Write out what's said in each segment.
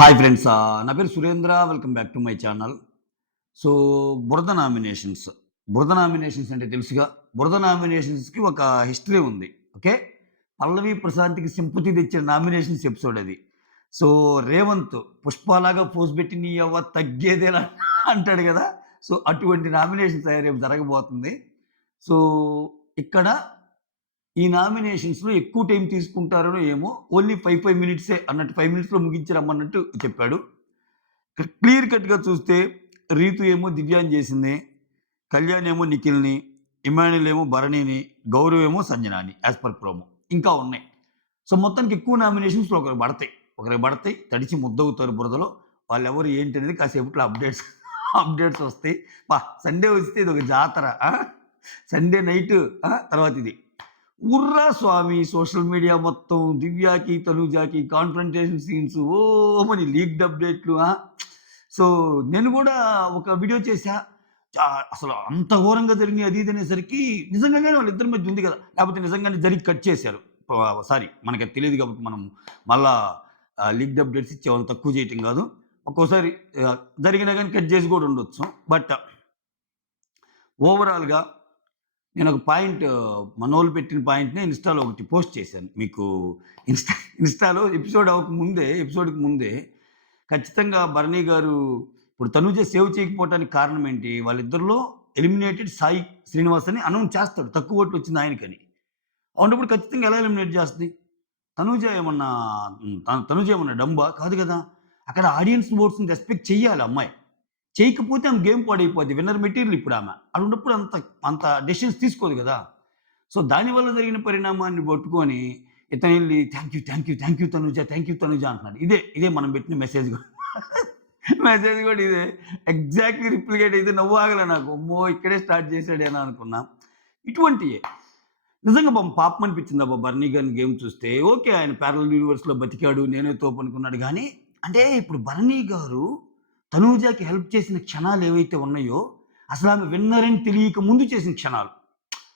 Hi friends. నా పేరు Surendra. Welcome back to my channel. So, బురద నామినేషన్స్. బురద నామినేషన్స్ అంటే తెలుసుగా. బురద నామినేషన్స్‌కి ఒక హిస్టరీ ఉంది. ఓకే. పల్లవి ప్రశాంత్‌కి సింపతి తెచ్చిన నామినేషన్స్ ఎపిసోడ్ అది. సో, రేవంత్ పుష్పలాగా పోజ్ పెట్టి నీ యవ్వ తగ్గేదేలా అంటాడు కదా! సో, అటువంటి నామినేషన్స్ రేపు జరగబోతుంది. సో, ఇక్కడ ఈ నామినేషన్స్‌లో ఎక్కువ టైం తీసుకుంటారనో ఏమో, ఓన్లీ 5 మినిట్సే అన్నట్టు 5 మినిట్స్‌లో ముగించి రమ్మన్నట్టు చెప్పాడు. ఇక్కడ క్లియర్ కట్‌గా చూస్తే రీతు ఏమో దివ్యాని చేసింది. కళ్యాణ్ ఏమో నిఖిల్‌ని, ఇమాన్యుల్ ఏమో భరణిని, గౌరవ్ ఏమో సంజనాని యాస్ పర్ ప్రోమో. ఇంకా ఉన్నాయి. సో, మొత్తానికి ఎక్కువ నామినేషన్స్‌లో ఒకరికి పడతాయి. ఒకరికి పడతాయి. తడిచి ముద్దవుతారు బురదలో. వాళ్ళెవరు ఏంటి అనేది కాసేపట్లో అప్డేట్స్ అప్డేట్స్ వస్తాయి. సండే వస్తే ఇదొక జాతర. సండే నైట్ తర్వాత ఇది. ఉర్రా స్వామి సోషల్ మీడియా మొత్తం దివ్యాకి, తనూజాకి కాన్ఫ్రంటేషన్ సీన్స్ మని లీక్డ్ అప్డేట్లు. సో, నేను గూడా ఒక వీడియో చేశా. చా అసలు అంత ఘోరంగా జరిగినాయి అది ఇది అనేసరికి నిజంగానే వాళ్ళిద్దరి మధ్య ఉంది గదా! లేపోతే నిజంగానే జరిగి కట్ చేశారు. సారీ మనకది తెలీదు కాబట్టి మనం మళ్ళా లీక్డ్ అప్డేట్స్ ఇచ్చేవాళ్ళం తక్కువ చేయటం గాదు. ఒక్కోసారి జరిగినా గాని కట్ జేసి గూడా ఉండొచ్చు. బట్ ఓవరాల్‌గా నేనొక పాయింట్ మనోళ్ళు పెట్టిన పాయింట్‌ని ఇన్‌స్టాలో ఒకటి పోస్ట్ చేశాను. మీకు ఇన్‌స్టాలో ఎపిసోడ్‌కి ముందే ఖచ్చితంగా భరణి గారు ఇప్పుడు తనూజ సేవ్ చేయకపోవటానికి కారణం ఏంటి? వాళ్ళిద్దరిలో ఎలిమినేటెడ్ సాయి శ్రీనివాస్ అని అనౌన్స్ చేస్తాడు. తక్కువ ఓట్లు వచ్చింది ఆయనకని. అలాంటప్పుడు ఖచ్చితంగా ఎలా ఎలిమినేట్ చేస్తది? తనూజ ఏమన్నా తనూజ ఏమన్నా డంబా? కాదు కదా! అక్కడ ఆడియన్స్ ఓట్స్‌ని రెస్పెక్ట్ చెయ్యాలి అమ్మాయి. చేయకపోతే ఆమె గేమ్ పాడైపోద్ది. విన్నర్ మెటీరియల్ ఇప్పుడామె. అలాంటప్పుడు అంత అంత డెసిషన్స్ తీసుకోదు గదా! సో, దానివల్ల జరిగిన పరిణామాన్ని పట్టుకొని ఇతనెళ్ళి థాంక్ యూ తనూజ అంటున్నాడు. ఇదే మనం పెట్టిన మెసేజ్ గూడా. మెసేజ్ గూడా ఇదే. ఎగ్జాక్ట్‌లీ రిప్లికేట్ అయితే నవ్వు ఆగలే నాకు. అమ్మో! ఇక్కడే స్టార్ట్ చేసాడేనా అనుకున్నా. ఇటువంటియే. నిజంగా పాపం అనిపించిందబ్బా! బర్నీ గారిని గేమ్ చూస్తే. ఓకే. ఆయన పారలెల్ యూనివర్స్‌లో బతికాడు. నేనే తోపనుకున్నాడు గానీ, అంటే ఇప్పుడు భరణి గారు తనూజకి హెల్ప్ చేసిన క్షణాలు ఏవైతే ఉన్నాయో, అసలామె విన్నర్ అని తెలియక ముందు చేసిన క్షణాలు.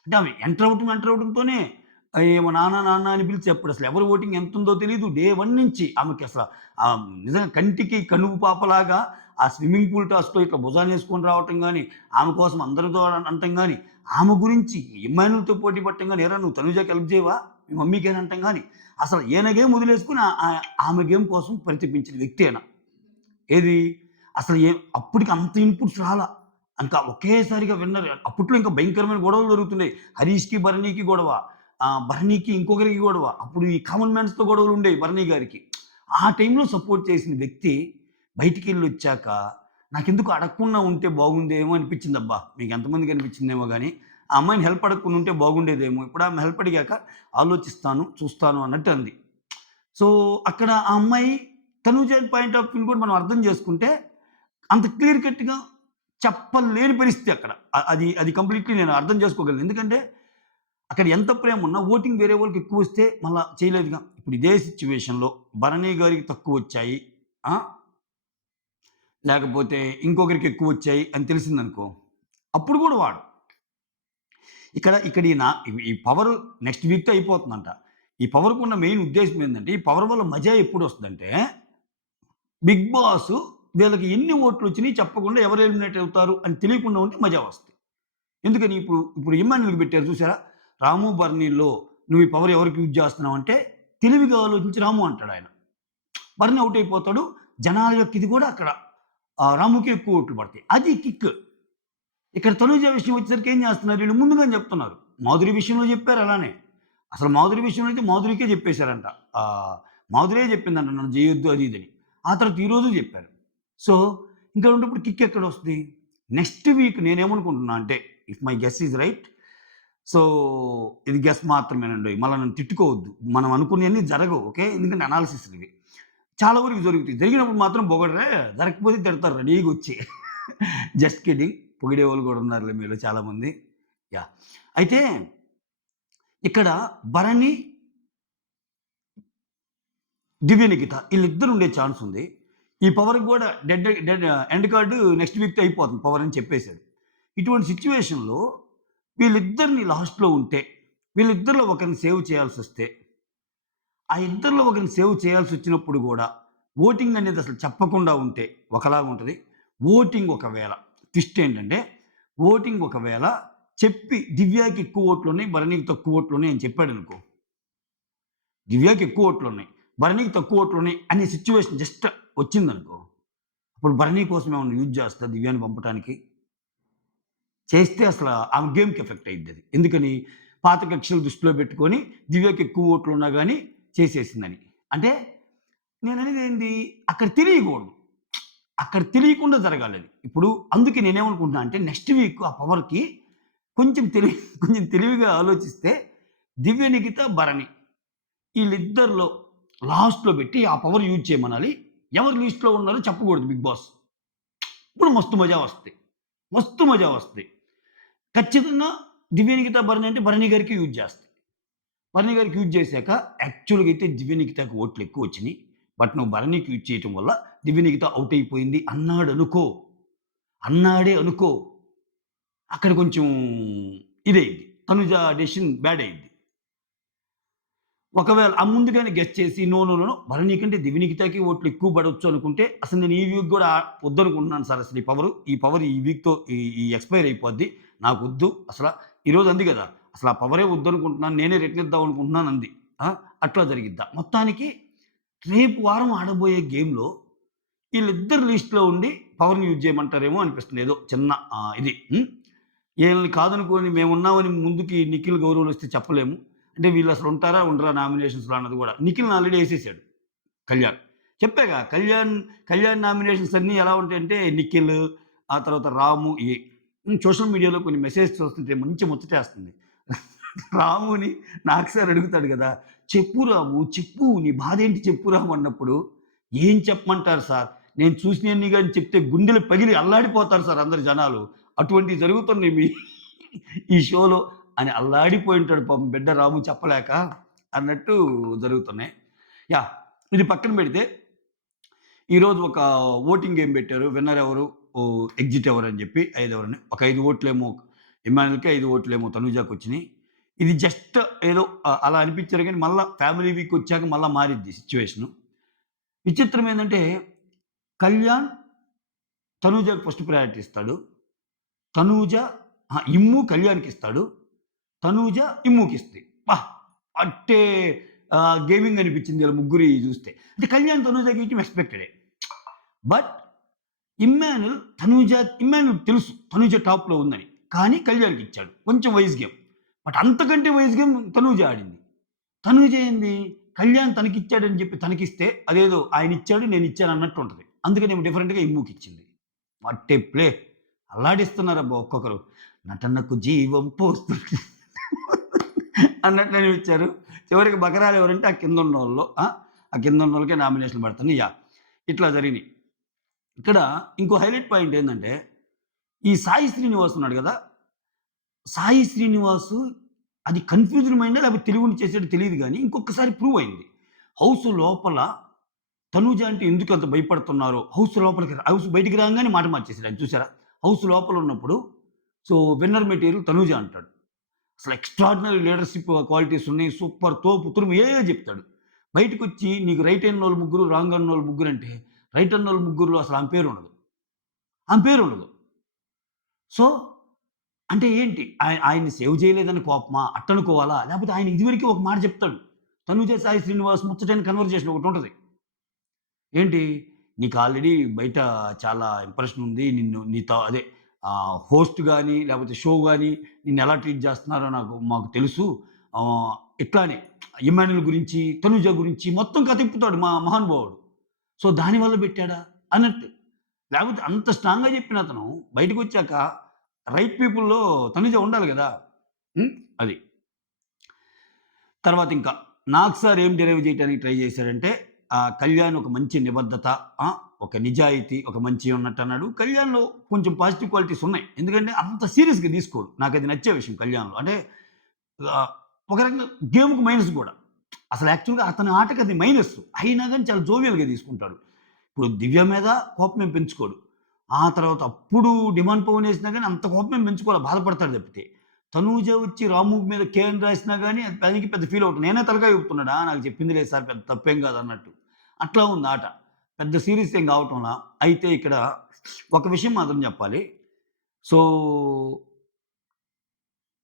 అంటే ఆమె ఎంటర్ అవ్వడంతోనే ఏమో నాన్న అని పిలిచి అసలు ఎవరి ఓటింగ్ ఎంతుందో తెలీదు. డే 1 నుంచి ఆమెకి అసల నిజంగా కంటికి కనువు పాపలాగా ఆ స్విమ్మింగ్ పూల్ టాస్క్‌లో ఇట్లా భుజానేసుకొని రావటం గాని, ఆమె కోసం అందరితో అనటం గాని, ఆమె గురించి ఇమ్మాన్యుల్‌తో పోటీ పడటం గాని, "ఏరా నువ్వు తనూజకి హెల్ప్ చేయవా? మీ మమ్మీకి" అని అనటం గాని, అసలు ఈయన గేమ్ వదిలేసుకొని ఆమె గేమ్ కోసం పరితపించిన వ్యక్తి ఆయన. ఏది? అసలు అప్పటికి అంత ఇన్‌పుట్స్ రాలా. ఇంకా ఒకేసారిగా విన్నర్. అప్పట్లో ఇంకా భయంకరమైన గొడవలు జరుగుతున్నాయి. హరీష్‌కి, భరణికి గొడవ. భరణికి ఇంకొకరికి గొడవ. అప్పుడు ఈ కామన్ మ్యాన్స్‌తో గొడవలుండేవి భరణి గారికి. ఆ టైంలో సపోర్ట్ చేసిన వ్యక్తి బయటికెళ్ళొచ్చాక నాకెందుకో అడగకుండా ఉంటే బాగుండేమో అనిపించిందబ్బా! మీకు ఎంతమందికి అనిపించిందేమో గానీ, ఆ అమ్మాయిని హెల్ప్ అడగకుండా ఉంటే బాగుండేదేమో. ఇప్పుడు ఆమె హెల్ప్ అడిగాక ఆలోచిస్తాను, చూస్తాను అన్నట్టు అంది. సో, అక్కడ ఆ అమ్మాయి తనూజ పాయింట్ ఆఫ్ వ్యూని కూడా మనం అర్థం చేసుకుంటే అంత క్లియర్ కట్‌గా చెప్పలేని పరిస్థితి అక్కడ. అది కంప్లీట్‌లీ నేను అర్థం చేసుకోగలను. ఎందుకంటే అక్కడ ఎంత ప్రేమున్నా ఓటింగ్ వేరే వాళ్ళకి ఎక్కువొస్తే మళ్ళా చేయలేదుగా. ఇప్పుడు ఇదే సిట్యుయేషన్‌లో భరణి గారికి తక్కువొచ్చాయి. ఆ! లేకపోతే ఇంకొకరికి ఎక్కువొచ్చాయి అని తెలిసిందనుకో, అప్పుడు గూడా వాడు. ఇక్కడ ఈ పవర్ నెక్స్ట్ వీక్‌తో అయిపోతుందంట. ఈ పవర్‌కున్న మెయిన్ ఉద్దేశ్యం ఏందంటే, ఈ పవర్ వల్ల మజా ఎప్పుడొస్తదంటే, బిగ్ బాస్ వీళ్ళకి ఎన్ని ఓట్లొచ్చినియి చెప్పకుండా ఎవరు ఎలిమినేట్ అవుతారు అని తెలియకుండా ఉంటే మజా వస్తది. ఎందుకని ఇప్పుడు ఇమ్మాన్యుల్‌కి పెట్టారు చూసారా? రాము, బర్నీల్లో నువ్వు ఈ పవర్ ఎవరికి యూజ్ చేస్తున్నావంటే, తెలివిగా ఆలోచించి రాము అంటాడాయన. బర్నీ ఔట్ అయిపోతాడు. జనాల యొక్క ఇది గూడా అక్కడ రాముకే ఎక్కువ ఓట్లు పడతాయి. అది కిక్. ఇక్కడ తనూజ విషయం వచ్చేసరికి ఏం చేస్తున్నారు వీళ్ళు ముందుగానే చెప్తున్నారు. మాధురి విషయంలో చెప్పారు అలానే. అసలు మాధురి విషయంలో అయితే మాధురికే చెప్పేసారంట. మాధురియే చెప్పిందంట నన్ను చేయొద్దు అది ఇదని. ఆ తర్వాత ఈరోజు చెప్పారు. సో, ఇంకా ఉన్నప్పుడు కిక్ ఎక్కడొస్తది? నెక్స్ట్ వీక్ నేనేమనుకుంటున్నా అంటే, if my guess is right. So, ఇది గెస్ మాత్రమేనండోయ్. మళ్ళా నన్ను తిట్టుకోవద్దు. మనం అనుకున్నయన్నీ జరగవు. ఓకే. ఎందుకంటే అనాలిసిస్‌లు ఇవి. చాలా వరకు జరుగుతాయి. జరిగినప్పుడు మాత్రం పొగడరే, జరగకపోతే తిడతారు రెడీగొచ్చి. Just kidding. పొగిడేవాళ్ళు గూడా ఉన్నారులే మీలో చాలామంది. యాహ్! అయితే ఇక్కడ భరణి, దివ్య నిఖిత ఈళ్ళిద్దరు ఉండే ఛాన్స్ ఉంది. ఈ పవర్‌కి గూడా డెడ్ ఎండ్ కార్డ్ నెక్స్ట్ వీక్‌తో అయిపోతుంది పవర్ అని చెప్పేసాడు. ఇటువంటి సిట్యుయేషన్‌లో వీళ్ళిద్దరిని లాస్ట్‌లో ఉంటే, వీళ్ళిద్దరిలో ఒకరిని సేవ్ చేయాల్సొస్తే, ఆ ఇద్దరిలో ఒకరిని సేవ్ చేయాల్సొచ్చినప్పుడు గూడా ఓటింగ్ అనేది అసలు చెప్పకుండా ఉంటే ఒకలాగా ఉంటది. ఓటింగ్ ఒకవేళ ట్విస్ట్ ఏంటంటే, ఓటింగ్ ఒకవేళ చెప్పి దివ్యాకి ఎక్కువ ఓట్లున్నాయి, భరణికి తక్కువ ఓట్లున్నాయి అని చెప్పాడనుకో. దివ్యాకి ఎక్కువ ఓట్లున్నాయి, భరణికి తక్కువ ఓట్లున్నాయి అనే సిట్యుయేషన్ జస్ట్ వచ్చిందనుకో. అప్పుడు భరణి కోసం ఏమన్నా యూజ్ చేస్తదా దివ్యాని పంపటానికి? చేస్తే అసల ఆమె గేమ్‌కి ఎఫెక్ట్ అయ్యిద్దది. ఎందుకని? పాత కక్షలు దృష్టిలో పెట్టుకొని దివ్యకి ఎక్కువ ఓట్లున్నా గాని చేసేసిందని. అంటే నేననేదేంది అక్కడ తెలియకూడదు. అక్కడ తెలియకుండా జరగాలది. ఇప్పుడు అందుకే నేనేమనుకుంటున్నా అంటే నెక్స్ట్ వీక్ ఆ పవర్‌కి కొంచెం తెలివి కొంచెం తెలివిగా ఆలోచిస్తే దివ్య, నిఖిత, భరణి ఈళ్ళిద్దరిలో లాస్ట్‌లో పెట్టి ఆ పవర్ యూజ్ చేయమనాలి. ఎవరు లిస్ట్‌లో ఉన్నారో చెప్పకూడదు బిగ్ బాస్. ఇప్పుడు మస్తు మజా వస్తది. మస్తు మజా వస్తది. ఖచ్చితంగా దివ్య, నిఖిత, భరణి అంటే భరణి గారికి యూజ్ చేస్తది. భరణి గారికి యూజ్ చేశాక యాక్చువల్‌గా అయితే దివ్య, నిఖితకి ఓట్లు ఎక్కువొచ్చినియి. బట్ నువ్వు భరణికి యూజ్ చేయటం వల్ల దివ్య, నిఖిత ఔట్ అయిపోయింది అన్నాడనుకో. అన్నాడే అనుకో. అక్కడ కొంచెం ఇదయిద్ది. తనుజ డెసిషన్ బ్యాడ్ అయ్యిద్ది. ఒకవేళ ఆ ముందుగానే గెస్ చేసి no, no, no, no Bharani కంటే దివ్య, నిఖితకి ఓట్లు ఎక్కువ పడొచ్చు అనుకుంటే అసలు నేను ఈ వీక్ గూడా వద్దనుకుంటున్నాను సార్ అసలు ఈ పవరు. ఈ వీక్‌తో ఈ ఎక్స్‌పైర్ అయిపోద్ది. నాకొద్దు అసల. ఈరోజు అంది గదా! అసలు ఆ పవరే వద్దనుకుంటున్నాను. నేనే రిటర్న్ ఇద్దాం అనుకుంటున్నాను అంది. ఆ! అట్లా జరిగిద్దా. మొత్తానికి రేపు వారం ఆడబోయే గేమ్‌లో ఈళ్ళిద్దరు లిస్ట్‌లో ఉండి పవర్‌ని యూజ్ చేయమంటారేమో అనిపిస్తుంది. ఏదో చిన్న ఇది. ఈళ్ళని కాదనుకోని మేమున్నామని ముందుకి నిఖిల్ గౌరవులొస్తే చెప్పలేము. అంటే వీళ్ళసలు ఉంటారా? ఉండరా? నామినేషన్స్‌లో అన్నది గూడా. నిఖిల్‌ని ఆల్రెడీ ఏసేసాడు కళ్యాణ్. చెప్పాగా కళ్యాణ్ నామినేషన్స్ అన్నీ ఎలా ఉంటాయంటే నిఖిల్, ఆ తర్వాత రాము సోషల్ మీడియాలో కొన్ని మెసేజెస్ చూస్తుంటే మంచి ముచ్చటేస్తుంది. రాముని నాకు సార్ అడుగుతాడు గదా! "చెప్పు రాము, చెప్పు నీ బాధేంటి చెప్పు రాము" అన్నప్పుడు, "ఏం చెప్పమంటారు సార్? నేను చూసినయన్ని గాని చెప్తే గుండెలు పగిలి అల్లాడిపోతారు సార్ అందరు జనాలు. అటువంటివి జరుగుతున్నాయి ఈ షోలో" అని అల్లాడిపోయి ఉంటాడు పాపం బిడ్డ రాము చెప్పలేక అన్నట్టు జరుగుతున్నాయి. యాహ్! ఇది పక్కన పెడితే ఈరోజు ఒక ఓటింగ్ గేమ్ పెట్టారు. విన్నర్ ఎవరు? ఎగ్జిట్ ఎవరని జెప్పి 5 ఎవరని. ఒక 5 ఓట్లేమో ఇమ్మానుల్‌కి, 5 ఓట్లేమో తనూజాకొచ్చినియి. ఇది జస్ట్ ఏదో అలా అనిపించారు గానీ మళ్ళా ఫ్యామిలీ వీక్ వచ్చాక మళ్ళా మారిద్ది సిట్యుయేషను. విచిత్రం ఏందంటే కళ్యాణ్ తనూజాకి ఫస్ట్ ప్రయారిటీ ఇస్తాడు. తనూజ ఇమ్ము కళ్యాణ్‌కిస్తాడు. తనూజ ఇమ్ముకిస్తది. అబ్బా! అట్టే గేమింగ్ అనిపించింది ఈళ్ళ ముగ్గురియి జూస్తే. అంటే కళ్యాణ్, తనూజ గెయటం ఎక్స్‌పెక్టెడే. బట్ ఇమ్మాన్యుల్ తెలుసు తనూజ టాప్‌లో ఉందని. కానీ కళ్యాణ్‌కిచ్చాడు. కొంచెం వైస్ గేమ్. బట్ అంతకంటే వైస్ గేమ్ తనూజ ఆడింది. తనూజ ఏంది కళ్యాణ్ తనకిచ్చాడని చెప్పి తనకిస్తే అదేదో ఆయనిచ్చాడు నేనిచ్చాను అన్నట్టు ఉంటది. అందుకనేమో డిఫరెంట్‌గా ఇమ్ముకిచ్చింది. What a play! అల్లాడిస్తున్నారబ్బా ఒక్కొక్కరు. నటనకు జీవం పోస్తుంది అన్నట్లు అనిపించారు. చివరికి బకరాలు ఎవరంటే ఆ కిందున్నోళ్ళు. ఆ కిందున్నోళ్ళకే నామినేషన్‌లు పడుతున్నాయి. ఇట్లా జరిగినియి. ఇక్కడ ఇంకో హైలైట్ పాయింట్ ఏందంటే, ఈ సాయి శ్రీనివాస్ ఉన్నాడు గదా! సాయి శ్రీనివాసు అది కన్‌ఫ్యూజ్డ్ మైండా లేకపోతే తెలిగుండి చేసాడో తెలీదు గానీ, ఇంకొకసారి ప్రూవ్ అయింది. హౌస్ లోపల తనూజ అంటే ఎందుకంత భయపడుతున్నారో, హౌస్ బయటికి రాంగానే మాట మార్చేసాడు ఆయన చూసారా? హౌస్ లోపల ఉన్నప్పుడు విన్నర్ మెటీరియల్ తనూజ అంటాడు. అసలు ఎక్స్‌ట్రార్డినరీ లీడర్‌షిప్ క్వాలిటీస్ ఉన్నాయి. సూపర్ తోపు తురుము ఏయేయో జెప్తాడు. బయటకొచ్చి నీకు రైట్ అయినోళ్ళు ముగ్గురు, రాంగ్ అన్నోళ్ళు ముగ్గురంటే, రైట్ అన్నోళ్ళు ముగ్గురులో అసలు ఆమె పేరుండదు. ఆమె పేరుండదు. సో, అంటే ఏంటి? ఆయన్ని సేవ్ చేయలేదని కోపమా? అట్టనుకోవాలా? లేపోతే ఆయన ఇదివరకే ఒక మాట చెప్తాడు. 'తనుజ సాయి శ్రీనివాస్' ముచ్చటైన కన్వర్జేషన్ ఒకటుంటది. ఏంటి? నీకు ఆల్రెడీ బయట చాలా ఇంప్రెషన్ ఉంది. నిన్ను నీతో అదే హోస్ట్ గాని, లేపోతే షో గాని నిన్నెలా ట్రీట్ చేస్తున్నారో మాకు తెలుసు. ఆహ్, ఇట్లానే ఇమ్మాన్యుల్ గురించి, తనుజ గురించి మొత్తం కథ తిప్పుతాడు మహానుభావుడు. సో, దానివల్ల పెట్టాడా? అన్నట్టు. లేపోతే అంత స్ట్రాంగ్‌గా చెప్పిన అతను బయటకొచ్చాక రైట్ పీపుల్‌లో తనుజ ఉండాలి గదా! హ్మ్. అది. తర్వాత ఇంకా నాగ్ సార్ ఏం డెరైవ్ చేయడానికి ట్రై చేశాడంటే, కళ్యాణ్ ఒక మంచి నిబద్ధత, ఒక నిజాయితీ, ఒక మంచి ఉన్నట్టన్నాడు. కళ్యాణ్‌లో కొంచెం పాజిటివ్ క్వాలిటీస్ ఉన్నాయి. ఎందుకంటే అంత సీరియస్‌గా తీసుకోడు. నాకది నచ్చే విషయం కళ్యాణ్‌లో. అంటే ఆహ్, ఒక రకంగా గేమ్‌కి మైనస్ గూడా. అసలు యాక్చువల్‌గా అతని ఆటకి అది మైనస్. అయినా గాని చాలా జోవియల్‌గా తీసుకుంటాడు. ఇప్పుడు 'దివ్య' మీద కోపమేం పెంచుకోడు. ఆ తర్వాత అప్పుడు డిమాండ్ పవన్ ఏసినా గాని అంత కోపమేం పెంచుకోలా. బాధపడతాడు తప్పితే. తనూజ వచ్చి రాము మీద కేఎన్ రాసినా గాని దానికి పెద్ద ఫీల్ అవ్వడు. నేనే తలకాయ ఊపుతున్నాడు. నాకు చెప్పింది లేదు సార్ పెద్ద తప్పేం కాదన్నట్టు. అట్లా ఉంది ఆట. పెద్ద సీరీస్ ఏం కావటంలా. అయితే ఇక్కడ ఒక విషయం మాత్రం చెప్పాలి. సో,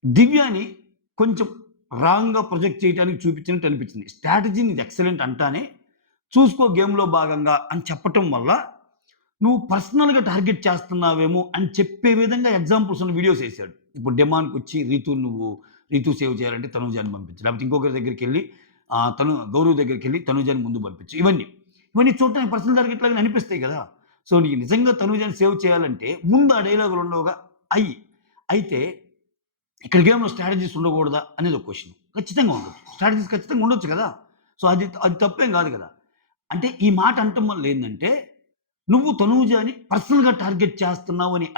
'దివ్యని' కొంచెం రాంగ్‌గా ప్రొజెక్ట్ చేయటానికి చూపించినట్టు అనిపించింది. స్ట్రాటజీ నీది ఎక్సలెంట్ అంటానే, చూసుకో గేమ్‌లో భాగంగా అని చెప్పటం వల్ల, నువ్వు పర్సనల్‌గా టార్గెట్ చేస్తున్నావేమో అని చెప్పే విధంగా ఎగ్జాంపుల్స్ ఉన్న వీడియోస్ ఎసాడు. ఇప్పుడు డిమాండ్‌కొచ్చి రీతు సేవ్ చేయాలంటే తనూజాని పంపించు. లేకపోతే ఇంకొకరి దగ్గరికెళ్ళి గౌరవ్ దగ్గరికెళ్ళి తనూజాని ముందు పంపించు. ఇవన్నీ చూడటానికి పర్సనల్ టార్గెట్ లాగానే అనిపిస్తాయి కదా! సో, నీకు నిజంగా తనూజాని సేవ్ చేయాలంటే ముందు ఆ డైలాగులు ఉండవుగా అయ్యి. అయితే ఇక్కడ గేమ్‌లో స్ట్రాటజీస్ ఉండకూడదా అనేది ఒక క్వెషన్. ఖచ్చితంగా ఉండొచ్చు. స్ట్రాటజీస్ ఖచ్చితంగా ఉండొచ్చు కదా! సో, అది తప్పేం కాదు కదా! అంటే ఈ మాట అనటం వల్ల ఏందంటే, నువ్వు తనూజాని పర్సనల్‌గా టార్గెట్ చేస్తున్నావు అని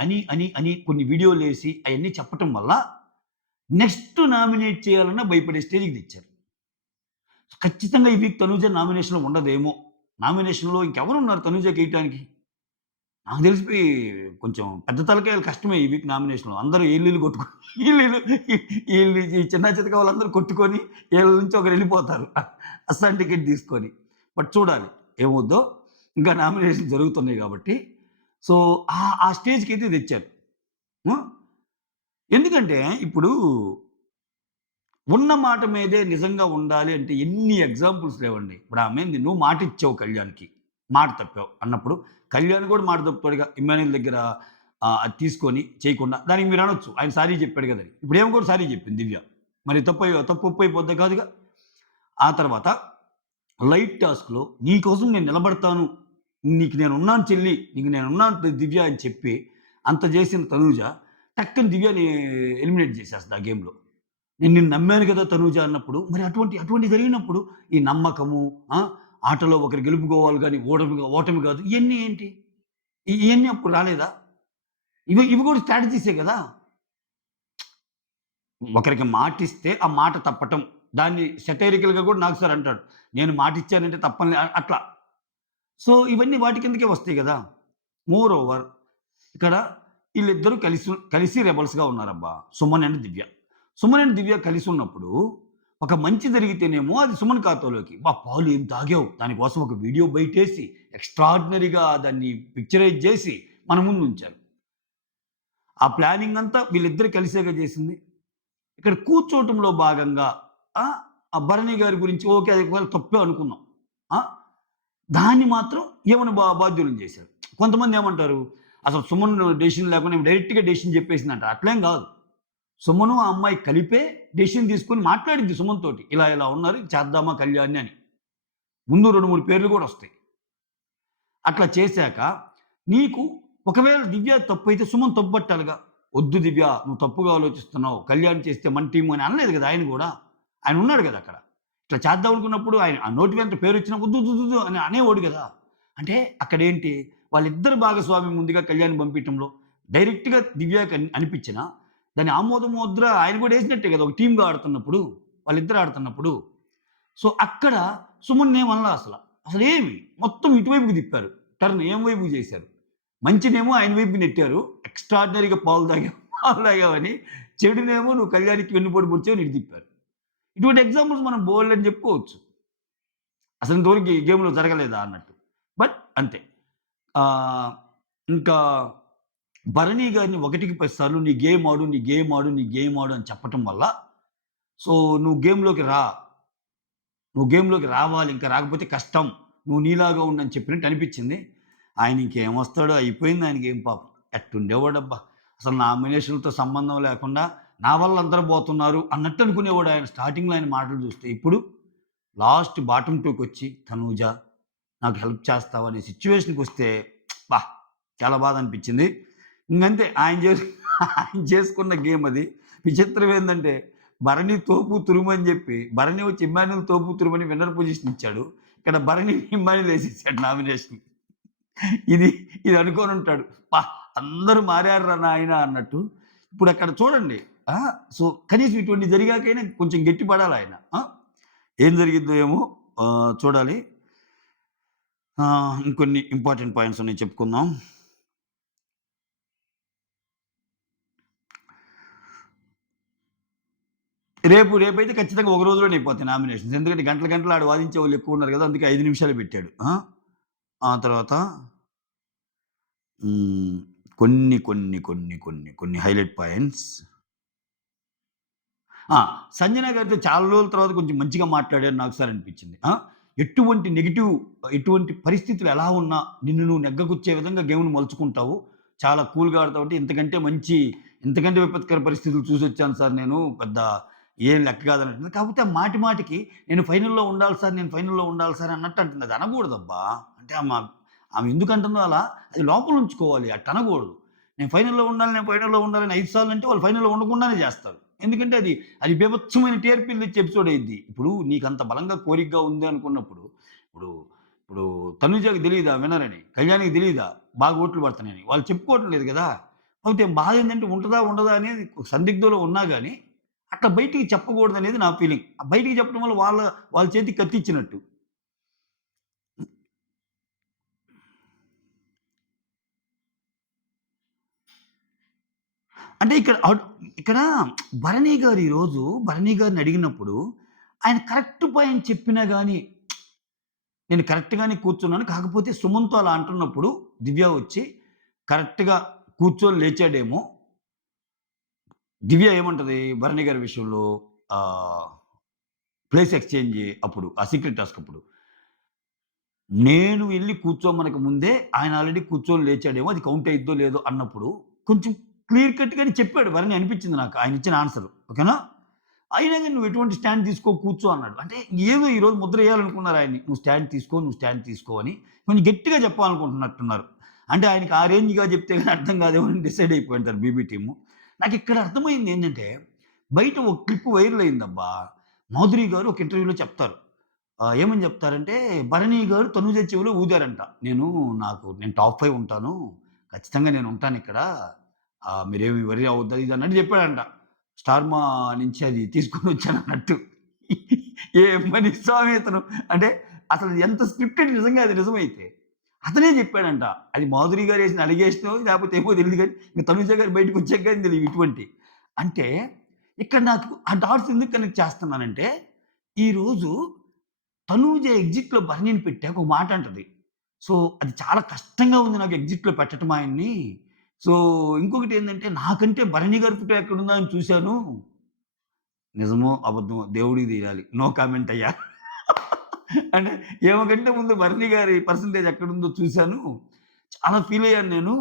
కొన్ని వీడియోలేసి అయన్నీ చెప్పటం వల్ల నెక్స్ట్ నామినేట్ చేయాలన్నా భయపడే స్టేజ్‌కి తెచ్చారు. ఖచ్చితంగా ఈ వీక్ తనూజ నామినేషన్‌లో ఉండదేమో! నామినేషన్‌లో ఇంకెవరున్నారు తనూజకేయటానికి? నాకు తెలిసిపోయి కొంచెం పెద్ద తలకాయలు కష్టమే ఈ వీక్ నామినేషన్‌లో. అందరూ ఈళ్ళీళ్ళు కొట్టుకొని ఈళ్ళీళ్ళు ఈళ్ళు ఈ చిన్న చితక వాళ్ళందరూ కొట్టుకొని ఈళ్ళ నుంచి ఒకరెళ్ళిపోతారు. అస్సాం టికెట్ తీసుకొని. బట్ చూడాలి ఏమవుద్దో. ఇంకా నామినేషన్ జరుగుతున్నాయి కాబట్టి. సో, ఆ స్టేజ్‌కైతే తెచ్చారు. హ్మ్. ఎందుకంటే ఇప్పుడు ఉన్న మాట మీదే నిజంగా ఉండాలి అంటే ఎన్ని ఎగ్జాంపుల్స్ లేవండి. ఇప్పుడు ఆమేంది నువ్వు మాటిచ్చావు కళ్యాణ్‌కి. మాట తప్పావు అన్నప్పుడు, కళ్యాణ్ కూడా మాట తప్పాడుగా. ఇమ్మాన్యుయల్ దగ్గర అది తీసుకొని చేయకుండా. దానికి మీరనొచ్చు. ఆయన సారీ చెప్పాడు కదని. ఇప్పుడేమో కూడా సారీ చెప్పింది దివ్య. మరి తప్పు ఒప్పయిపోద్దా కాదుగా. ఆ తర్వాత లైట్ టాస్క్‌లో నీకోసం నేను నిలబడతాను. నీకు నేనున్నాను చెల్లి. నీకు నేనున్నాను దివ్య అని చెప్పి అంత చేసిన తనూజ టక్కని దివ్యని ఎలిమినేట్ చేసేస్తది ఆ గేమ్‌లో. నేను నిన్ను నమ్మాను కదా తనూజ అన్నప్పుడు, మరి అటువంటి జరిగినప్పుడు ఈ నమ్మకము, ఆ! ఆటలో ఒకరు గెలుపుకోవాలి గాని ఓటమి కాదు. ఇయన్నీ ఏంటి? ఇయన్నీ అప్పుడు రాలేదా? ఇవి కూడా స్ట్రాటజీసే కదా! ఒకరికి మాటిస్తే ఆ మాట తప్పటం. దాన్ని సెటైరికల్‌గా కూడా నాగ్ సార్ అంటాడు. నేను మాటిచ్చానంటే తప్పనిలే అట్లా. సో, ఇవన్నీ వాటి కిందకే వస్తాయి గదా! మోర్ ఓవర్ ఇక్కడ ఈళ్ళిద్దరూ కలిసి రెబెల్స్‌గా ఉన్నారబ్బా! సుమన్ అండ్ దివ్య. సుమన్ అండ్ దివ్య కలిసున్నప్పుడు ఒక మంచి జరిగితేనేమో అది సుమన్ ఖాతాలోకి. పాలు ఏం తాగావు? దానికోసం ఒక వీడియో బయటేసి ఎక్స్‌ట్రార్డినరీగా దాన్ని పిక్చరైజ్ జేసి మన ముందుంచారు. ఆ ప్లానింగ్ అంతా వీళ్ళిద్దరు కలిసేగా జేసింది. ఇక్కడ కూర్చోవటంలో భాగంగా ఆ! ఆ భరణి గారి గురించి ఓకే. అది ఒకవేళ తప్పే అనుకుందాం. ఆ! దాన్ని మాత్రం ఈమెను బాధ్యులను చేశారు. కొంతమంది ఏమంటారు, అసలు సుమన్ డెసిషన్ లేకుండా ఈమె డైరెక్ట్‌గా డెసిషన్ చెప్పేసిందంట. అట్లేం గాదు. సుమను, ఆ అమ్మాయి కలిపే డెసిషన్ తీసుకొని మాట్లాడిద్ది సుమన్ తోటి. ఇలా ఉన్నారు చేద్దామా కళ్యాణ్‌ని అని. ముందు 2, 3 పేర్లు గూడా ఒస్తాయి. అట్లా చేశాక నీకు ఒకవేళ దివ్య తప్పైతే సుమన్ తప్పు పట్టాలిగా. "వద్దు దివ్య నువ్వు తప్పుగా ఆలోచిస్తున్నావు. కళ్యాణ్ చేస్తే మన టీము" అని అనలేదు గదా! ఆయన గూడా. ఆయన ఉన్నాడు గదా! అక్కడ. ఇట్లా చేద్దాం అనుకున్నప్పుడు ఆయన ఆ నోటి వెంట పేరొచ్చినా "వద్దు, వద్దు, వద్దు" అని అనేవాడు గదా! అంటే అక్కడేంటి వాళ్ళిద్దరి భాగస్వామ్యం ఉందిగా కళ్యాణ్‌ని పంపియటంలో. డైరెక్ట్‌గా దివ్యకి అనిపించినా దాని ఆమోద ముద్ర ఆయన గూడా ఏసినట్టే గదా! ఒక టీమ్‌గా ఆడుతున్నప్పుడు. వాళ్ళిద్దరు ఆడుతున్నప్పుడు. సో, అక్కడ సుమన్నేమనలా అసల. అసలేమి మొత్తం ఇటువైపుకి తిప్పారు. టర్న్ ఏం వైపుకి జేశారు. మంచినేమో ఆయన వైపుకి నెట్టారు. ఎక్స్‌ట్రార్డినరీగా పాలు తాగావు, పాలు తాగావని. చెడునేమో నువ్వు కళ్యాణికి వెన్నుపోటు పొడిచావని ఇటు తిప్పారు. ఇటువంటి ఎగ్జాంపుల్స్ మనం బోలెడన్ని చెప్పుకోవచ్చు. అసలు ఇంతవరకు ఈ గేమ్‌లో జరగలేదా అన్నట్టు. బట్ అంతే. ఆహ్, ఇంకా భరణి గారిని ఒకటికి 10 సార్లు నీ గేమ్ ఆడు, నీ గేమ్ ఆడు, నీ గేమ్ ఆడు అని చెప్పటం వల్ల సో, నువ్వు గేమ్‌లోకి రా. నువ్వు గేమ్‌లోకి రావాలి. ఇంకా రాకపోతే కష్టం. నువ్వు నీలాగా ఉండు అని చెప్పినట్టు అనిపించింది. ఆయన ఇంకేమొస్తాడో అయిపోయింది ఆయన గేమ్ పాపం. ఎట్టుండేవాడబ్బా! అసలు నామినేషన్‌లతో సంబంధం లేకుండా నా వల్ల అందరూ పోతున్నారు అన్నట్టు అనుకునేవాడు ఆయన స్టార్టింగ్‌లో ఆయన మాటలు చూస్తే. ఇప్పుడు లాస్ట్ బాటమ్ టూకొచ్చి తనూజ నాకు హెల్ప్ చేస్తావా అనే సిట్యుయేషన్‌కొస్తే అబ్బా! చాలా బాధ అనిపించింది. ఇంగంతే ఆయన చేసుకున్న గేమ్ అది. విచిత్రం ఏందంటే భరణి తోపు తురుమని జెప్పి, భరణి వచ్చి ఇమ్మాన్యుల్ తోపు తురుమని విన్నర్ పొజిషన్ ఇచ్చాడు. ఇక్కడ భరణిని ఇమ్మాన్యుల్ ఏసేసాడు నామినేషన్. ఇది ఇది అనుకోనుంటాడు. అందరూ మారారురా నాయనా అన్నట్టు. ఇప్పుడక్కడ చూడండి. ఆ! సో, కనీసం ఇటువంటివి జరిగాకైనా కొంచెం గట్టి పడాలాయన. ఆ! ఏం జరిగిద్దో ఏమో చూడాలి. ఇంకొన్ని ఇంపార్టెంట్ పాయింట్స్ ఉన్నాయి చెప్పుకుందాం. రేపైతే ఖచ్చితంగా ఒక రోజులోనే అయిపోతాయి నామినేషన్స్. ఎందుకంటే గంటలు గంటలు ఆడ వాదించేవాళ్ళు ఎక్కువున్నారు గదా! అందుకే 5 నిమిషాలే పెట్టాడు. ఆ తర్వాత హ్మ్. కొన్ని హైలైట్ పాయింట్స్. ఆ! సంజన గారితో చాలా రోజుల తర్వాత కొంచెం మంచిగా మాట్లాడారు నాకు సార్ అనిపించింది. ఎటువంటి నెగెటివ్ ఎటువంటి పరిస్థితులు ఎలా ఉన్నా నిన్ను నువ్వు నెగ్గగొచ్చే విధంగా గేమ్‌ని మలుచుకుంటావు. చాలా కూల్‌గా ఆడతావు అంటే ఇంతకంటే విపత్కర పరిస్థితులు చూసొచ్చాను సార్ నేను. పెద్ద ఏం లెక్క కాదనంటుంది. కాకపోతే మాటి మాటికి నేను ఫైనల్‌లో ఉండాలి సార్ అన్నట్టు అంటుంది. అది అనకూడదబ్బా! అంటే ఆమె ఎందుకంటుందో అలా అది లోపల ఉంచుకోవాలి. అట్ట అనకూడదు. నేను ఫైనల్‌లో ఉండాలని 5 సార్లు అంటే వాళ్ళు ఫైనల్‌లో ఉండకుండానే చేస్తారు. ఎందుకంటే అది బీభత్సమైన టీఆర్‌పీలు తెచ్చే ఎపిసోడ్ అయ్యిద్ది. ఇప్పుడు నీకంత బలంగా కోరికగా ఉంది అనుకున్నప్పుడు, ఇప్పుడు ఇప్పుడు తనుజకి తెలీదా వినరని? కళ్యాణికి తెలీదా బాగా ఓట్లు పడుతున్నాయని? వాళ్ళు చెప్పుకోవటం లేదు గదా! కాకపోతే బాధేంటంటే ఉంటదా? ఉండదా? అనేది ఒక సందిగ్ధంలో ఉన్నా గాని, అట్లా బయటికి చెప్పకూడదనేది నా ఫీలింగ్. బయటికి చెప్పడం వల్ల వాళ్ళ చేతికి కత్తిచ్చినట్టు. అంటే ఇక్కడ భరణి గారిని అడిగినప్పుడు, ఆయన కరెక్ట్ పాయింట్ చెప్పినా గాని నేను కరెక్ట్‌గానే కూర్చున్నాను. కాకపోతే సుమన్‌తో అలా అంటున్నప్పుడు దివ్య వచ్చి కరెక్ట్‌గా కూర్చొని లేచాడేమో. దివ్య ఏమంటది భరణి గారి విషయంలో ఆహ్, ప్లేస్ ఎక్స్‌చేంజ్ అప్పుడు ఆ సీక్రెట్ టాస్క్ అప్పుడు. నేను ఎళ్లి కూర్చోమనక ముందే ఆయన ఆల్రెడీ కూర్చొని లేచాడేమో అది కౌంట్ అయిద్దో లేదో అన్నప్పుడు కొంచెం క్లియర్ కట్‌గానే చెప్పాడు భరణి అనిపించింది నాకు ఆయన ఇచ్చిన ఆన్సర్. ఓకేనా? అయినా గాని "నువ్వు ఎటువంటి స్టాండ్ తీసుకో కూర్చో" అన్నాడు. అంటే ఏదో ఈరోజు ముద్రేయాలనుకున్నారు ఆయన్ని. నువ్వు స్టాండ్ తీసుకో" అని కొంచెం గట్టిగా చెప్పాలనుకుంటున్నట్టున్నారు. అంటే ఆయనకి ఆ రేంజ్‌గా చెప్తే గాని అర్థం కాదేమో అని డిసైడ్ అయిపోయుంటారు బీబీ టీము. నాకిక్కడ అర్థమైందేంటంటే, బయట ఒక క్లిప్ వైరల్ అయిందబ్బా! మాధురి గారు ఒక ఇంటర్వ్యూలో చెప్తారు. ఏమని చెప్తారంటే, భరణి గారు తనూజ చెవిలో ఊదారంట. నేను టాప్ 5 ఉంటాను. ఖచ్చితంగా నేనుంటానిక్కడ. మీరేమి వర్రీ అవ్వద్దు అది ఇది అన్నట్టు చెప్పాడంట. స్టార్ మా నుంచి అది తీసుకొనొచ్చానన్నట్టు. ఏం మనిషి స్వామి ఇతను. అంటే అసలు ఎంత స్క్రిప్టెడ్ నిజంగా అది నిజమైతే. అతనే చెప్పాడంట. అది మాధురి గారేసిన అలిగేషనో లేపోతే ఏమో తెలీదు గానీ, ఇంక తనుజ గారు బయటకొచ్చాక గాని తెలియవు ఇటువంటి. అంటే ఇక్కడ నాకు ఆ డాట్స్ ఎందుకు కనెక్ట్ చేస్తున్నానంటే, ఈరోజు తనూజ ఎగ్జిట్‌లో భరణిని పెట్టాక ఒక మాట అంటది. సో, అది చాలా కష్టంగా ఉంది నాకు ఎగ్జిట్‌లో పెట్టటం ఆయన్ని. సో, ఇంకొకటేందంటే నాకంటే భరణి గారి ఫోటో ఎక్కడుందా అని చూసాను. నిజమో, అబద్ధమో దేవుడికి తెలియాలి. నో కామెంట్ అయ్యా. అంటే ఈమె కంటే ముందు భరణి గారి పర్సెంటేజ్ ఎక్కడుందో చూసాను. చాలా ఫీల్ అయ్యాను నేను.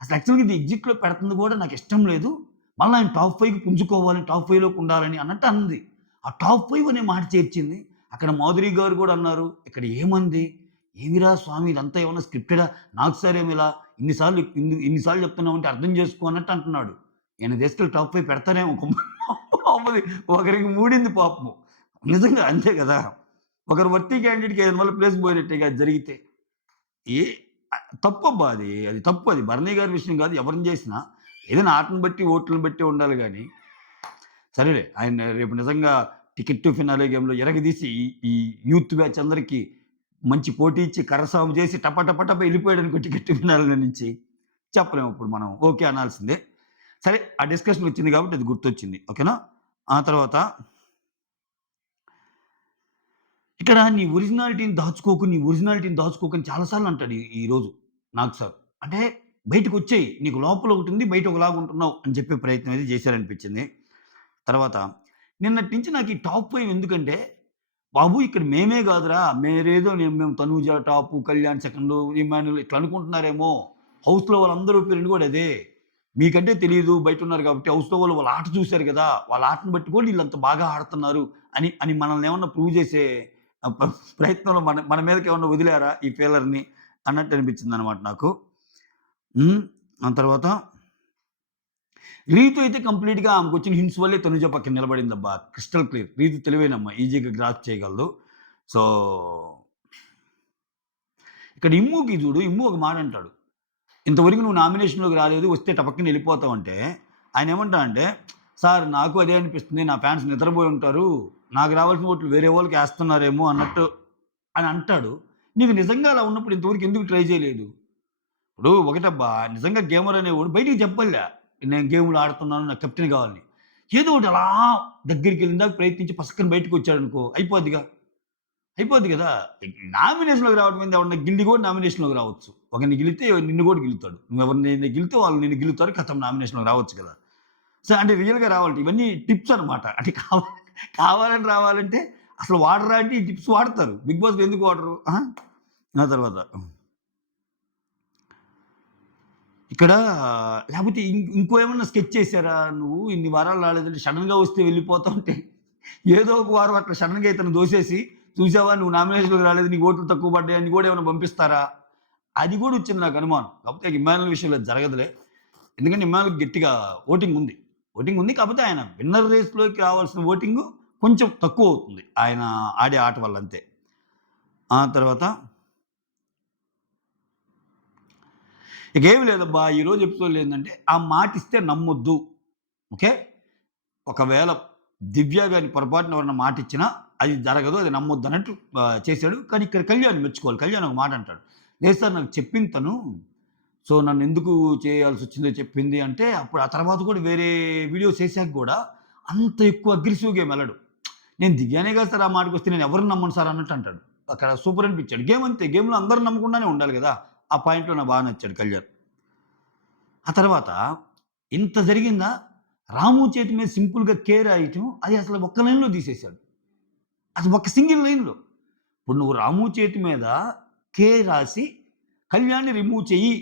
అసలు యాక్చువల్‌గా ఇది ఎగ్జిట్‌లో పెడుతుంది గూడా నాకిష్టం లేదు. మళ్ళా ఆయన టాప్ 5కి పుంజుకోవాలి. టాప్ 5లోకి ఉండాలని అన్నట్టు అంది. ఆ టాప్ 5 అనే మాట చేర్చింది. అక్కడ మాధురి గారు గూడా అన్నారు. ఇక్కడ ఏమంది? "ఏమిరా స్వామి ఇదంతా ఏమన్నా స్క్రిప్టెడా? నాకు సార్ ఏమిలా ఇన్ని సార్లు చెప్తున్నావంటే అర్థం చేసుకో" అన్నట్టు అంటున్నాడు. ఈయన తీసుకెళ్ళి టాప్ 5 పెడతారేమో పాపది ఒకరికి మూడింది పాపము. నిజంగా అంతే గదా! ఒకరు వర్తీ క్యాండిడేట్‌కి ఏదైనా వల్ల ప్లేస్ పోయినట్టేగా అది జరిగితే. ఏ తప్పబ్బా అది. అది తప్పు అది. భరణి గారి విషయం గాదు. ఎవరిని జేసినా ఏదైనా ఆటను బట్టి, ఓట్లను బట్టి ఉండాలి గానీ, సరేలే ఆయన రేపు నిజంగా టికెట్ టు ఫినాలే గేమ్‌లో ఇరగదీసి ఈ ఈ యూత్ బ్యాచ్ అందరికి మంచి పోటీ ఇచ్చి కర్రసాము జేసి టప టప టప ఎళ్ళిపోయాడనుకో టికెట్ టు ఫినాలే నుంచి. చెప్పలేము ఇప్పుడు మనం. ఓకే అనాల్సిందే. సరే ఆ డిస్కషన్ వచ్చింది గాబట్టి అది గుర్తొచ్చింది. ఓకేనా? ఆ తర్వాత ఇక్కడ నీ ఒరిజినాలిటీని దాచుకోకని చాలా సార్లు అంటాడు ఈరోజు నాగ్ సార్. అంటే బయటికొచ్చేయి. నీకు లోపల ఒకటుంది. బయట ఒకలాగుంటున్నావు అని చెప్పే ప్రయత్నం అయితే చేశారనిపించింది. తర్వాత నిన్నటి నుంచి నాకు ఈ టాప్ 5 ఎందుకంటే, బాబు ఇక్కడ మేమే గాదురా! మేము Tanuja top, Kalyan second, Emmanuel ఇట్లా అనుకుంటున్నారేమో! హౌస్‌లో వాళ్ళందరూ ఒపీనియన్ గూడా అదే. మీకంటే తెలీదు బయటున్నారు గాబట్టి హౌస్‌లో వాళ్ళు వాళ్ళ ఆట చూసారు గదా! వాళ్ళ ఆటను బట్టి కూడా ఈళ్ళంత బాగా ఆడుతున్నారు అని మనల్ని ఏమన్నా ప్రూవ్ జేసే ఆహ్, ప ప్రయత్నంలో మన మీదకేమన్నా వదిలారా ఈ ఫెయిలర్‌ని అన్నట్టు అనిపించిందనమాట నాకు. హ్మ్. ఆ తర్వాత రీతు అయితే కంప్లీట్‌గా ఆమెకొచ్చిన హింట్స్ వల్లే తనుజ పక్కన నిలబడిందబ్బా! Crystal clear. రీతు తెలివైనమ్మాయి. ఈజీగా గ్రాస్ప్ చేయగలదు. సో, ఇక్కడ ఇమ్ముకి జూడు, ఇమ్ము ఒక మాటంటాడు. ఇంతవరకు నువ్వు నామినేషన్‌లోకి రాలేదు. వస్తే టపక్కన ఎళ్ళిపోతావంటే, ఆయనేమంటాడంటే, "సార్ నాకు అదే అనిపిస్తుంది. నా ఫ్యాన్స్ నిద్రబోయి ఉంటారు. నాకు రావాల్సిన ఓట్లు వేరే వాళ్ళకేస్తున్నారేమో" అన్నట్టు అని అంటాడు. నీకు నిజంగా అలా ఉన్నప్పుడు ఇంతవరకు ఎందుకు ట్రై చేయలేదు? ఇప్పుడు ఒకటబ్బా నిజంగా గేమర్ అనేవాడు బయటికి చెప్పాలిలే. నేను గేమ్‌లు ఆడుతున్నాను. నాకు కెప్టెన్ కావాలని. ఏదో ఒకటి అలా దగ్గరికెళ్ళిన దాకా ప్రయత్నించి పసక్కన బయటికొచ్చాడనుకో అయిపోద్దిగా. అయిపోద్ది కదా! నామినేషన్‌లోకి రావడం ఏంది ఎవడన్నా గిల్లి కూడా నామినేషన్‌లోకి రావచ్చు. ఒకడిని గెలిస్తే నిన్ను కూడా గెలుతాడు. నువ్వెవరినైనా గెలితే వాళ్ళు నిన్ను గెలుతారు. ఖతం నామినేషన్‌లోకి రావచ్చు కదా! సో, అంటే రియల్‌గా రావాలంటే ఇవన్నీ టిప్స్ అనమాట. అంటే కావాలని రావాలంటే అసలు వాడరా అంటే ఈ టిప్స్ వాడతారు. బిగ్ బాస్‌లో ఎందుకు వాడరు? ఆ తర్వాత ఇక్కడ లేకపోతే ఇంకో ఏమన్నా స్కెచ్ చేసారా? నువ్వు ఇన్ని వారాలు రాలేదంటే సడెన్‌గా వస్తే వెళ్ళిపోతావంటే ఏదో ఒక వారం అట్లా సడెన్‌గా ఇతన్ని దోసేసి, చూసావా నువ్వు నామినేషన్‌లోకి రాలేదు. నీకు ఓట్లు తక్కువ పడ్డాయి అని కూడా ఏమైనా పంపిస్తారా? అది కూడా వచ్చింది నాకు అనుమానం. కాకపోతే ఇమ్మానుల్ విషయంలో అది జరగదులే. ఎందుకంటే ఇమ్మానుల్‌కి గట్టిగా ఓటింగ్ ఉంది. ఓటింగ్ ఉంది. కాకపోతే ఆయన విన్నర్ రేస్‌లోకి రావాల్సిన ఓటింగు కొంచెం తక్కువ అవుతుంది. ఆయన ఆడే ఆట వల్ల అంతే. ఆ తర్వాత ఇకేమి లేదబ్బా! ఈరోజు ఎపిసోడ్‌లో ఏందంటే, ఆ మాటిస్తే నమ్మొద్దు. ఓకే. ఒకవేళ దివ్య గాని పొరపాటున ఎవరైనా మాటిచ్చినా అది జరగదు. అది నమ్మొద్దన్నట్టు చేశాడు. కానీ ఇక్కడ కళ్యాణ్ మెచ్చుకోవాలి. కళ్యాణ్ ఒక మాట అంటాడు. లేదు సార్ నాకు చెప్పింది తను. సో, నన్నెందుకు చేయాల్సొచ్చిందో చెప్పింది అంటే, అప్పుడు ఆ తర్వాత కూడా వేరే వీడియోస్ చేశాక గూడా అంత ఎక్కువ అగ్రెసివ్‌గా ఏమి ఎళ్ళడు. నేను దివ్యానే కాదు సార్ ఆ మాటకొస్తే నేను ఎవరిని నమ్మను సార్ అన్నట్టు అంటాడు. అక్కడ సూపర్ అనిపించాడు. గేమ్ అంతే. గేమ్‌లో అందరూ నమ్మకుండానే ఉండాలి గదా! ఆ పాయింట్‌లో నాకు బాగా నచ్చాడు కళ్యాణ్. ఆ తర్వాత ఇంత జరిగిందా? రాము చేతి మీద సింపుల్‌గా 'కే' రాయటం అది అసలు ఒక్క లైన్‌లో తీసేసాడు. అసలు ఒక్క సింగిల్ లైన్‌లో. ఇప్పుడు నువ్వు రాము చేతి మీద 'కే' రాసి కళ్యాణ్‌ని రిమూవ్ చెయ్యి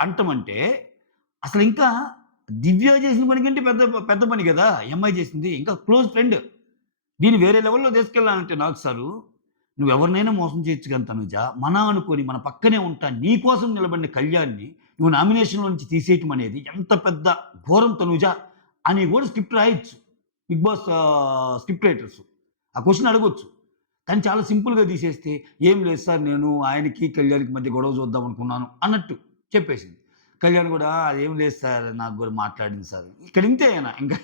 అంటమంటే అసలింకా దివ్య చేసిన పని కంటే పెద్ద పెద్ద పని గదా! ఈ అమ్మాయి చేసింది. ఇంకా క్లోజ్ ఫ్రెండ్. దీన్ని వేరే లెవెల్‌లో తీసుకెళ్ళాలంటే నాకు సారు, నువ్వెవరినైనా మోసం చేయొచ్చు గాని తనుజ, అనుకోని మన పక్కనే ఉంటా నీ కోసం నిలబడిన కళ్యాణ్‌ని నువ్వు నామినేషన్‌లో నుంచి తీసేయటం అనేది ఎంత పెద్ద ఘోరం తనుజ అని గూడా స్క్రిప్ట్ రాయొచ్చు. Bigg Boss script writers. ఆ క్వెషన్ అడగొచ్చు. కానీ చాలా సింపుల్‌గా తీసేస్తే, "ఏం లేదు సార్ నేను ఆయనకి, కళ్యాణ్‌కి మధ్య గొడవ చూద్దాం అనుకున్నాను" అన్నట్టు చెప్పేసింది. కళ్యాణ్ గూడా "అదేం లేదు సార్ నాకు గూడా మాట్లాడింది సార్." ఇక్కడ ఇంతే ఆయన. ఇంకా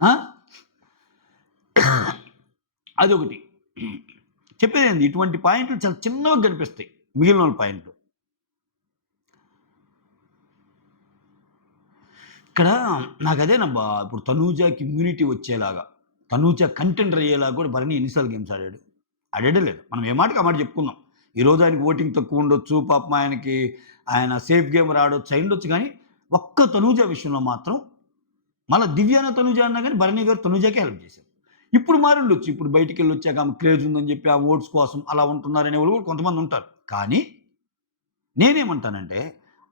ఆ! అదొకటి. చెప్పేదేంది ఇటువంటి పాయింట్లు చాలా చిన్నవిగా కనిపిస్తాయి. మిగిలినోళ్ళ పాయింట్లు. ఇక్కడ నాకదేనబ్బా! ఇప్పుడు 'తనూజాకి' ఇమ్యూనిటీ వచ్చేలాగా, 'తనూజ' కంటెండర్ అయ్యేలాగా కూడా భరణి ఎన్ని సార్లు గేమ్స్ ఆడాడు? ఆడాడే లేదు. మనం ఏ మాటకి ఆ మాట చెప్పుకుందాం. ఈరోజు ఆయనకి ఓటింగ్ తక్కువుండొచ్చు. పాపం ఆయన సేఫ్ గేమర్ ఆడొచ్చు అయ్యుండొచ్చు గానీ, ఒక్క 'తనూజ' విషయంలో మాత్రం మళ్ళా 'దివ్యాన తనుజ' అన్నా గాని భరణి గారు 'తనుజా'కే హెల్ప్ చేశారు. ఇప్పుడు మారుండొచ్చు. ఇప్పుడు బయటికెళ్ళొచ్చాక ఆమెకు క్రేజ్ ఉందని చెప్పి ఆ ఓట్స్ కోసం అలా ఉంటున్నారనేవాళ్ళు కూడా కొంతమందుంటారు. కానీ నేనేమంటానంటే,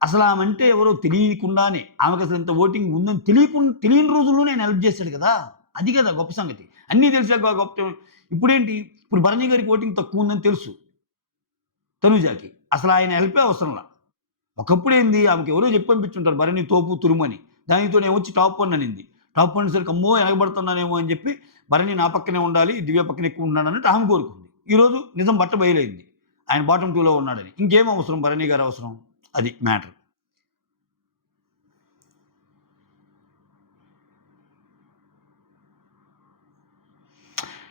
అసలామంటే ఎవరో తెలియకుండానే ఆమెకసలు ఇంత ఓటింగ్ ఉందని తెలియని రోజుల్లోనే ఆయన హెల్ప్ చేశాడు గదా! అది గదా గొప్ప సంగతి. అన్నీ తెలిసాక గొప్ప ఇప్పుడేంటి, ఇప్పుడు భరణి గారికి ఓటింగ్ తక్కువుందని తెలుసు తనుజాకి. అసలాయన హెల్పే అవసరంలా. ఒకప్పుడేంది ఆమెకెవరో చెప్పి పంపించుంటారు భరణి తోపు, తురుమని. దానితోనేమొచ్చి టాప్ 1 అనింది. టాప్ 1 అనేసరికి అమ్మో! ఎనకబడుతున్నానేమో అని చెప్పి భరణి నా పక్కనే ఉండాలి. దివ్య పక్కన ఎక్కువ ఉండాలన్నట్టు ఆమె కోరుకుంది. ఈరోజు నిజం బట్ట బయలైంది. ఆయన బాటమ్ 2లో ఉన్నాడని. ఇంకేం అవసరం భరణి గారి అవసరం? అది మ్యాటర్.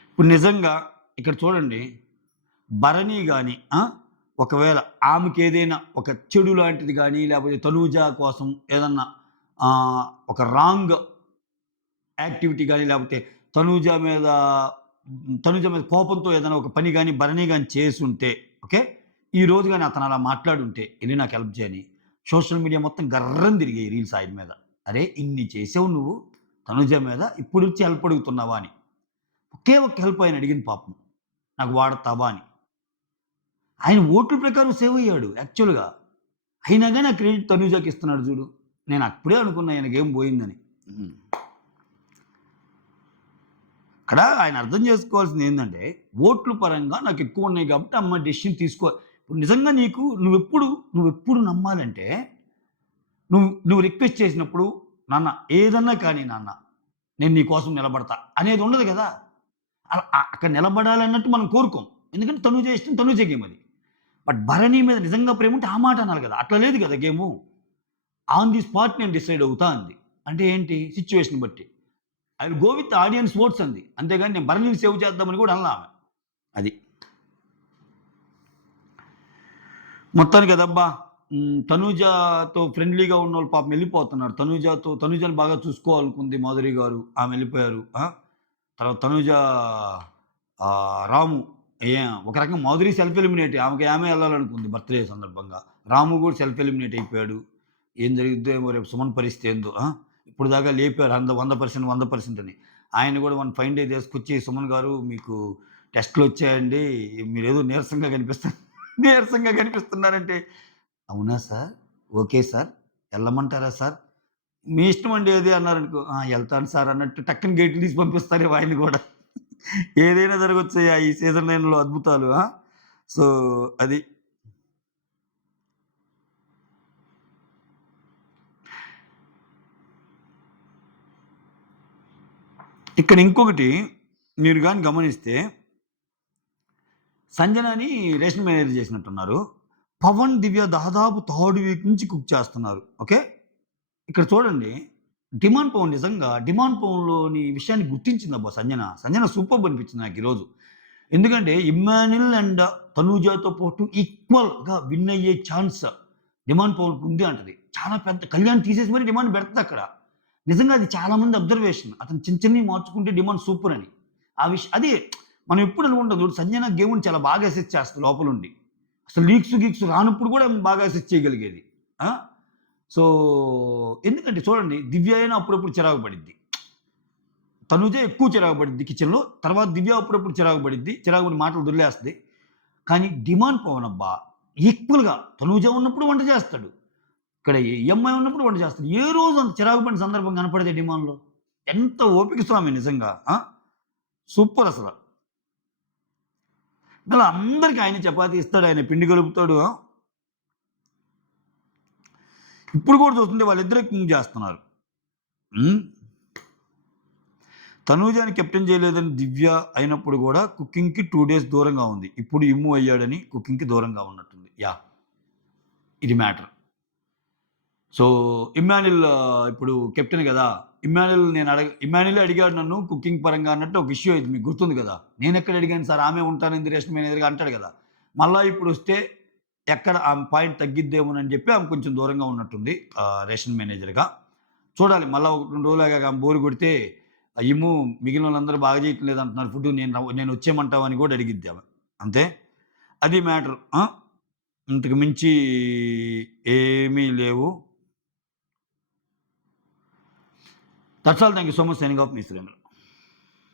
ఇప్పుడు నిజంగా ఇక్కడ చూడండి భరణి గాని ఒకవేళ ఆమెకేదైనా ఒక చెడు లాంటిది గాని, లేపోతే తనూజ కోసం ఏదన్నా ఒక రాంగ్ యాక్టివిటీ గాని, లేపోతే తనూజ మీద తనూజ మీద కోపంతో ఏదైనా ఒక పని గాని, భరణి గాని చేసుంటే ఓకే. ఈ రోజు గాని అతను అలా మాట్లాడుంటే, "ఎళ్లి నాకు హెల్ప్ చేయని" సోషల్ మీడియా మొత్తం గర్రని తిరిగాయి రీల్స్ ఆయన మీద. "అరే! ఇన్ని చేసావు నువ్వు తనూజ మీద, ఇప్పుడొచ్చి హెల్ప్ అడుగుతున్నావా" అని. ఒకే ఒక్క హెల్ప్ ఆయన అడిగింది పాపం. "నాకు వాడతావా" అని. ఆయన ఓట్ల ప్రకారం సేవ్ అయ్యాడు యాక్చువల్‌గా. అయినా గాని ఆ క్రెడిట్ తనూజకి ఇస్తున్నాడు చూడు. నేను అప్పుడే అనుకున్నా ఈయన గేమ్ పోయిందని. హ్మ్. ఇక్కడ ఆయన అర్థం చేసుకోవాల్సింది ఏందంటే, ఓట్ల పరంగా నాకు ఎక్కువ ఉన్నాయి కాబట్టి అమ్మ డెసిషన్ తీసుకో ఇప్పుడు నిజంగా నువ్వెప్పుడు నమ్మాలంటే, నువ్వు రిక్వెస్ట్ చేసినప్పుడు, నాన్న ఏదన్నా కానీ నాన్న, నేను నీ కోసం నిలబడతా అనేది ఉండదు గదా! అక్కడ నిలబడాలన్నట్టు మనం కోరుకోం. ఎందుకంటే తనూజ ఇష్టం తనూజ గేమ్ అది. బట్ భరణి మీద నిజంగా ప్రేమ ఉంటే ఆ మాట అనాలి గదా! అట్లా లేదు గదా గేము. ఆన్ ది స్పాట్ నేను డిసైడ్ అవుతా అంది. అంటే ఏంటి? సిట్యుయేషన్ బట్టి. I will go with audience votes అంది. అంతేగాని నేను భరణిని సేవ్ చేద్దామని కూడా అనలా ఆమె. అది. మొత్తానికి అదబ్బా! తనూజతో ఫ్రెండ్లీగా ఉన్నోళ్ళు పాపం ఎళ్ళిపోతున్నారు. తనూజని బాగా చూసుకోవాలనుకుంది మాధురి గారు. ఆమె ఎళ్ళిపోయారు. తర్వాత తనూజ రాము ఏ ఒక రకంగా మాధురి సెల్ఫ్ ఎలిమినేట్ ఆమె ఎళ్ళాలనుకుంది బర్త్‌డే సందర్భంగా. రాము గూడా సెల్ఫ్ ఎలిమినేట్ అయిపోయాడు. ఏం జరిగిద్దో ఏమో రేపు సుమన్ పరిస్థితి ఏందో ఇప్పటిదాకా లేపారు 100% 100% అని. ఆయన గూడా వన్ ఫైన్ డే తీసుకొచ్చి సుమన్ గారు మీకు టెస్ట్‌లొచ్చాయండి. మీరేదో నీరసంగా నీరసంగా కనిపిస్తున్నారంటే, అవునా సార్? Okay sir. ఎళ్ళమంటారా సార్? మీ ఇష్టమండి ఏది అన్నారనుకో, ఆ! ఎళ్తాను సార్ అన్నట్టు టక్కన గేట్లు తీసి పంపిస్తారేమో ఆయన్ని గూడా. ఏదైనా జరగొచ్చయ్యా ఈ సీజన్ 9లో అద్భుతాలు. సో, అది. ఇక్కడ ఇంకొకటి మీరు గాని గమనిస్తే, సంజనాని రేషన్ మేనేజర్ చేసినట్టున్నారు. పవన్, దివ్య దాదాపు థర్డ్ వీక్ నుంచి కుక్ చేస్తున్నారు. ఓకే. ఇక్కడ చూడండి. డిమాండ్ పవన్ నిజంగా డిమాండ్ పవన్‌లోని విషయాన్ని గుర్తించిందబ్బా సంజన. సంజన సూపర్బ్ అనిపించింది నాకీరోజు. ఎందుకంటే ఇమ్మాన్యుల్ అండ్ తనూజతో పాటు ఈక్వల్‌గా విన్ అయ్యే ఛాన్స్ డిమాండ్ పవన్‌కి ఉంది అంటది. చాలా పెద్ద కళ్యాణ్ తీసేసి మరి డిమాండ్ పెడతదక్కడ. నిజంగా అది చాలా మంది అబ్జర్వేషన్. అతను చిన్న చిన్నవి మార్చుకుంటే డిమాండ్ సూపర్ అని. అదే మనం ఎప్పుడు అనుకుంటాం చూడు సంజన గేమ్‌ని చాలా బాగా అసెస్ చేస్తది లోపలుండి. అసలు లీక్స్, గీక్స్ రానప్పుడు కూడా బాగా అసెస్ చేయగలిగేది. ఆ! సో, ఎందుకంటే చూడండి 'దివ్య' అయినా అప్పుడప్పుడు చిరాకు పడిద్ది. 'తనుజ' ఎక్కువ చిరాకు పడిద్ది కిచెన్‌లో. తర్వాత 'దివ్య' అప్పుడప్పుడు చిరాకు పడిద్ది. చిరాకు పడి మాటలు దొర్లేస్తది. కానీ డిమాండ్ పవన్ అబ్బా! ఈక్వల్‌గా 'తనూజ' ఉన్నప్పుడు వంట చేస్తాడు. ఇక్కడ ఈ అమ్మాయి ఉన్నప్పుడు వంట చేస్తాడు. ఏ రోజు అంత చిరాకు పడిన సందర్భం కనపడదే డిమాండ్‌లో. ఎంత ఓపిక స్వామి నిజంగా. సూపర్ అసల. మళ్ళా అందరికి ఆయనే చపాతీ ఇస్తాడు. ఆయన పిండి కలుపుతాడు. ఇప్పుడు కూడా చూస్తుంటే వాళ్ళిద్దరే కుకింగ్ చేస్తున్నారు. హ్మ్. తనూజని కెప్టెన్ చేయలేదని దివ్య అయినప్పుడు గూడా కుకింగ్‌కి 2 డేస్ దూరంగా ఉంది. ఇప్పుడు ఇమ్ము అయ్యాడని కుకింగ్‌కి దూరంగా ఉన్నట్టుంది. యాహ్! ఇది మ్యాటర్. సో, ఇమ్మాన్యుల్ ఇప్పుడు కెప్టెన్ గదా! ఇమ్మాన్యులే అడిగాడు నన్ను కుకింగ్ పరంగా అన్నట్టు ఒక ఇష్యూ అయింది. మీకు గుర్తుంది గదా! నేనెక్కడ అడిగాను సార్ ఆమె ఉంటానంది రెస్ట్ మేనేజర్‌గా అంటాడు గదా! మళ్ళా ఇప్పుడొస్తే ఎక్కడ ఆమె పాయింట్ తగ్గిద్దేమోనని జెప్పి ఆమె కొంచెం దూరంగా ఉన్నట్టుంది. రేషన్ మేనేజర్‌గా. చూడాలి మళ్ళా ఒక 2 రోజులు ఆగాక ఆమె బోర్ కొడితే ఇమ్ము మిగిలినోళ్ళందరూ బాగా చేయట్లేదంటున్నారు ఫుడ్డు నేనొచ్చేయమంటావా అని గూడా అడిగిద్ది ఆమె. అంతే. అది మ్యాటర్. ఇంతకు మించి ఏమీ లేవు. That's all. Thank you so much. Signing off me Surendra.